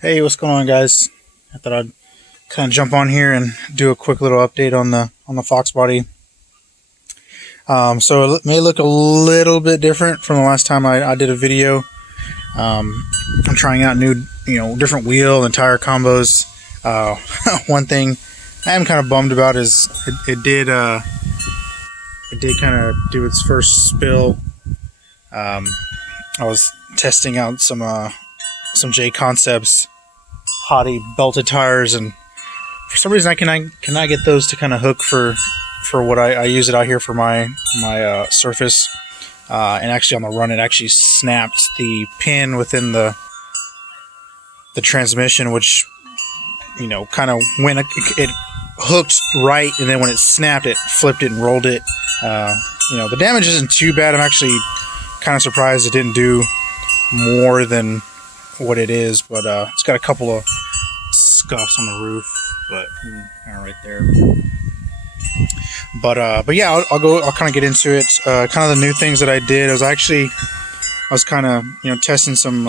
Hey, what's going on, guys? I thought I'd kind of jump on here and do a quick little update on the Foxbody. So it may look a little bit different from the last time I did a video. I'm trying out new, different wheel and tire combos. One thing I am kind of bummed about is it did kind of do its first spill. I was testing out some J Concepts Hottie belted tires, and for some reason I cannot get those to kind of hook for what I use it out here for my surface. And actually on the run, it actually snapped the pin within the transmission, which kind of when it hooked right, and then when it snapped, it flipped it and rolled it. The damage isn't too bad. I'm actually kind of surprised it didn't do more than what it is, but it's got a couple of scuffs on the roof, but kind of right there. But yeah, I'll kind of get into it. Kind of the new things that I did. I was kind of testing some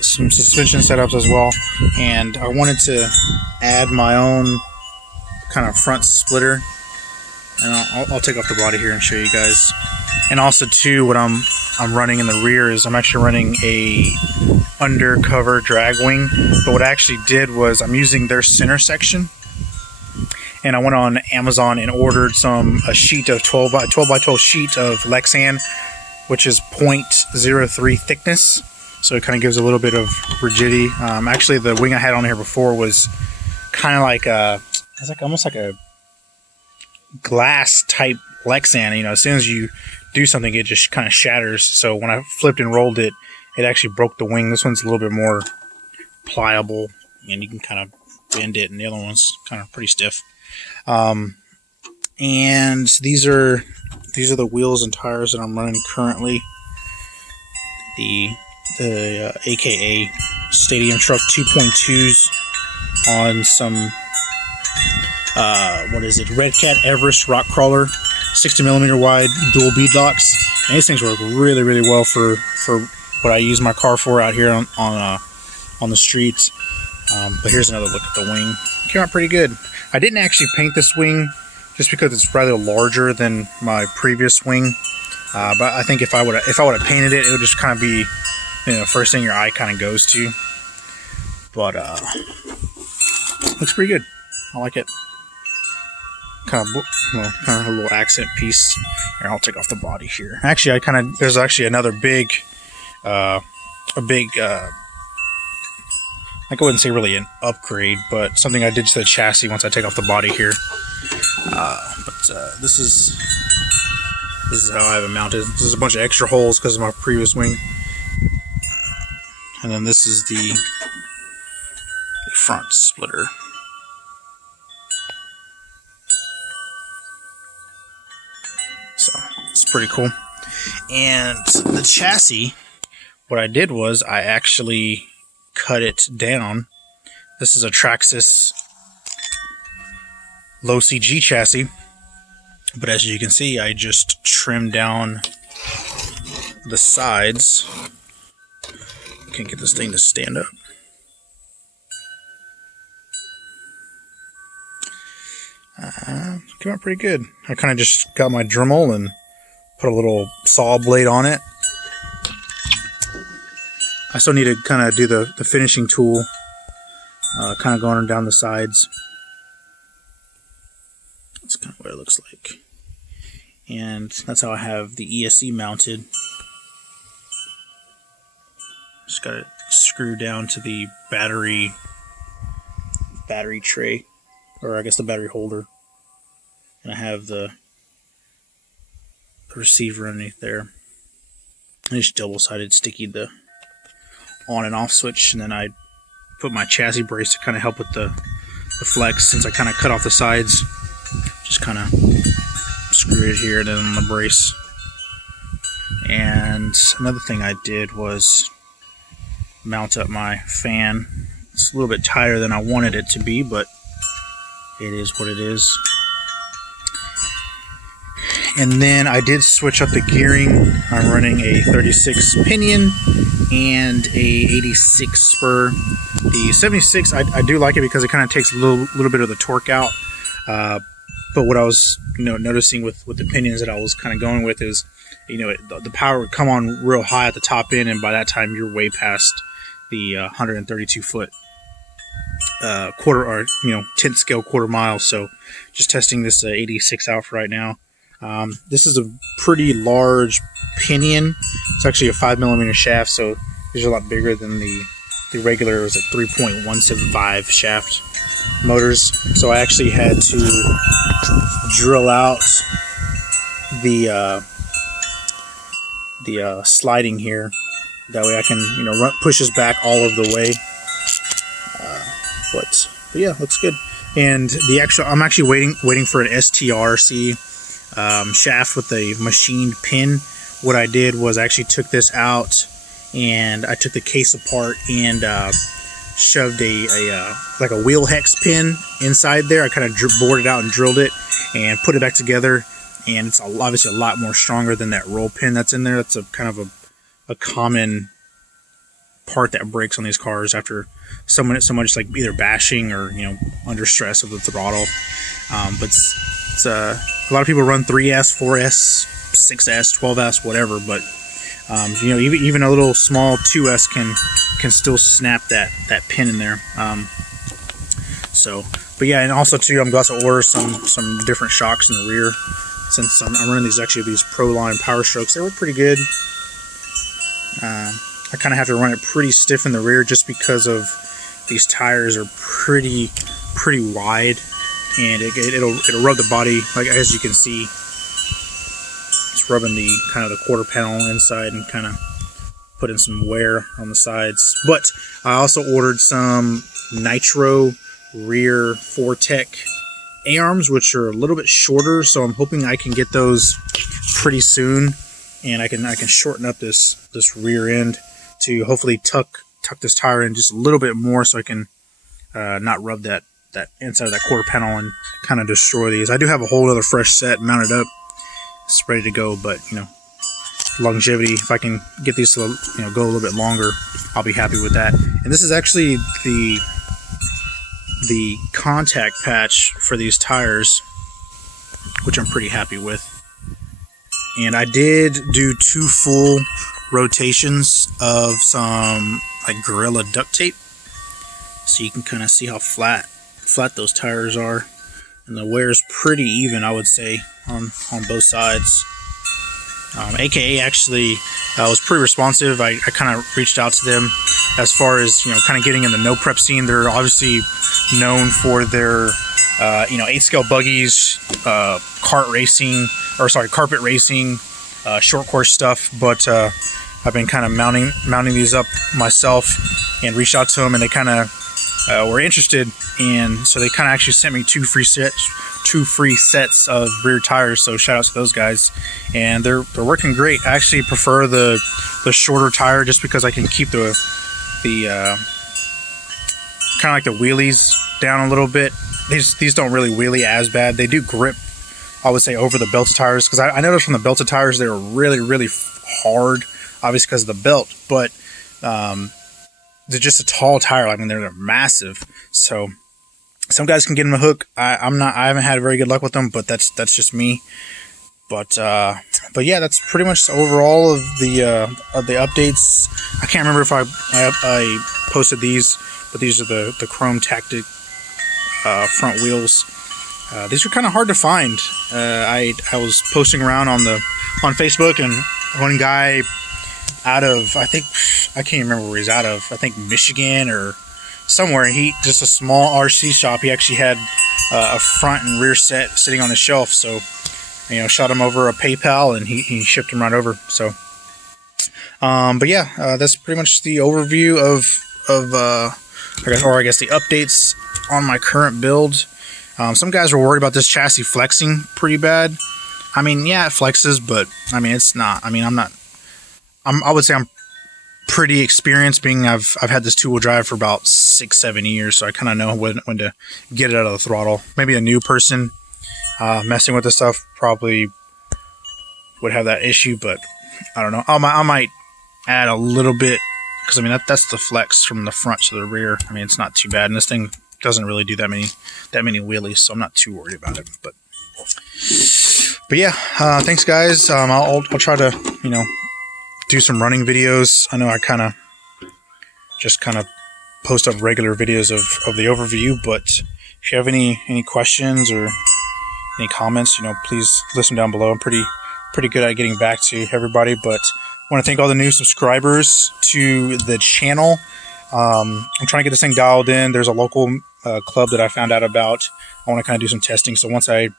suspension setups as well, and I wanted to add my own kind of front splitter, and I'll take off the body here and show you guys. And also too, what I'm running in the rear is I'm actually running a undercover drag wing. But what I actually did was I'm using their center section, and I went on Amazon and ordered a sheet of 12 by 12 sheet of Lexan, which is 0.03 thickness. So it kind of gives a little bit of rigidity. Actually, the wing I had on here before was kind of like almost like a glass type Lexan. As soon as you do something, it just kind of shatters. So when I flipped and rolled it, it actually broke the wing. This one's a little bit more pliable, and you can kind of bend it, and the other one's kind of pretty stiff. And these are the wheels and tires that I'm running currently. The AKA Stadium Truck 2.2s on some Red Cat Everest rock crawler, 60mm wide dual bead locks, and these things work really, really well for what I use my car for out here on the street. But here's another look at the wing. Came out pretty good. I didn't actually paint this wing just because it's rather larger than my previous wing. But I think if I would have painted it, it would just kind of be first thing your eye kind of goes to. But looks pretty good. I like it. Kind of a little accent piece. Here, I'll take off the body here. Actually, there's actually another big, I wouldn't say really an upgrade, but something I did to the chassis once I take off the body here. This is how I have it mounted. This is a bunch of extra holes because of my previous wing. And then this is the front splitter. So it's pretty cool. And the chassis, what I did was I actually cut it down. This is a Traxxas LCG chassis, but as you can see, I just trimmed down the sides. Can't get this thing to stand up. Came out pretty good. I kind of just got my Dremel and put a little saw blade on it. I still need to kind of do the finishing tool, kind of going down the sides. That's kind of what it looks like. And that's how I have the ESC mounted. Just got it screwed down to the battery tray, or I guess the battery holder. And I have the receiver underneath there. I just double-sided stickied the on and off switch, and then I put my chassis brace to kind of help with the flex, since I kind of cut off the sides. Just kind of screw it here and then on the brace. And another thing I did was mount up my fan. It's a little bit tighter than I wanted it to be, but it is what it is. And then I did switch up the gearing. I'm running a 36 pinion and a 86 spur. The 76, I do like it because it kind of takes a little bit of the torque out. But what I was noticing with the pinions that I was kind of going with is, the power would come on real high at the top end, and by that time you're way past the 132 foot quarter, or 10th scale quarter mile. So just testing this 86 out for right now. This is a pretty large pinion. It's actually a 5mm shaft, so these are a lot bigger than the regular. It was a 3.175 shaft motors. So I actually had to drill out the sliding here. That way I can push this back all of the way. But yeah, looks good. And I'm actually waiting for an STRC shaft with a machined pin. What I did was I actually took this out and I took the case apart and shoved like a wheel hex pin inside there. I kind of bored it out and drilled it and put it back together, and it's obviously a lot more stronger than that roll pin that's in there. That's a kind of a common part that breaks on these cars after so much like either bashing or under stress of the throttle. But it's a lot of people run 3S, 4S, 6S, 12S, whatever, but even a little small 2S can still snap that pin in there. But yeah, and also too, I'm about to order some different shocks in the rear, since I'm running these Pro Line Power Strokes. They were pretty good. I kind of have to run it pretty stiff in the rear just because of these tires are pretty wide, and it'll rub the body, like as you can see. It's rubbing the kind of the quarter panel inside and kind of putting some wear on the sides. But I also ordered some nitro rear Fortec A-arms, which are a little bit shorter, so I'm hoping I can get those pretty soon, and I can shorten up this rear end to hopefully tuck this tire in just a little bit more, so I can not rub that inside of that quarter panel and kind of destroy these. I do have a whole other fresh set mounted up. It's ready to go, but longevity, if I can get these to go a little bit longer, I'll be happy with that. And this is actually the contact patch for these tires, which I'm pretty happy with. And I did do 2 full rotations of some like Gorilla duct tape, so you can kind of see how flat those tires are, and the wear is pretty even, I would say, on both sides. AKA actually was pretty responsive. I kind of reached out to them as far as kind of getting in the no prep scene. They're obviously known for their 8-scale buggies, carpet racing, short course stuff. But I've been kind of mounting these up myself, and reached out to them, and they kind of were interested, and so they kind of actually sent me 2 free sets of rear tires. So shout out to those guys, and they're working great. I actually prefer the shorter tire just because I can keep the kind of like the wheelies down a little bit. These don't really wheelie as bad. They do grip, I would say, over the belted tires, because I noticed from the belted tires they were really hard, obviously because of the belt, but they're just a tall tire. I mean, they're massive. So some guys can get them a hook. I haven't had very good luck with them, but that's just me. But yeah, that's pretty much the overall of the updates. I can't remember if I posted these, but these are the Chrome Tactic front wheels. These are kind of hard to find. I was posting around on Facebook, and one guy out of, I can't remember where he's out of. I think Michigan or somewhere. He just a small RC shop. He actually had a front and rear set sitting on the shelf. So shot him over a PayPal, and he shipped him right over. So, but yeah, that's pretty much the overview of I guess the updates on my current build. Some guys were worried about this chassis flexing pretty bad. I mean, yeah, it flexes, but I mean, it's not. I mean, I would say I'm pretty experienced, being I've had this 2-wheel drive for about 6-7 years, so I kind of know when to get it out of the throttle. Maybe a new person messing with this stuff probably would have that issue, but I don't know. I might add a little bit, because I mean that's the flex from the front to the rear. I mean, it's not too bad, and this thing doesn't really do that many wheelies, so I'm not too worried about it. But yeah, thanks guys. I'll try to, you know, do some running videos. I know I kind of post up regular videos of the overview, but if you have any questions or any comments, you know, please listen down below. I'm pretty good at getting back to everybody, but I want to thank all the new subscribers to the channel. I'm trying to get this thing dialed in. There's a local club that I found out about. I want to kind of do some testing, so once I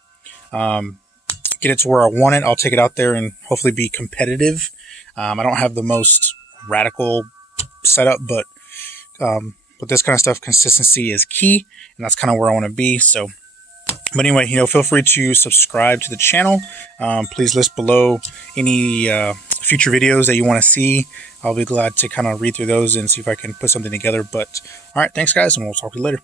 get it to where I want it, I'll take it out there and hopefully be competitive. I don't have the most radical setup, but with this kind of stuff, consistency is key, and that's kind of where I want to be. So, but anyway, you know, feel free to subscribe to the channel. Please list below any future videos that you want to see. I'll be glad to kind of read through those and see if I can put something together. But all right, thanks guys, and we'll talk to you later.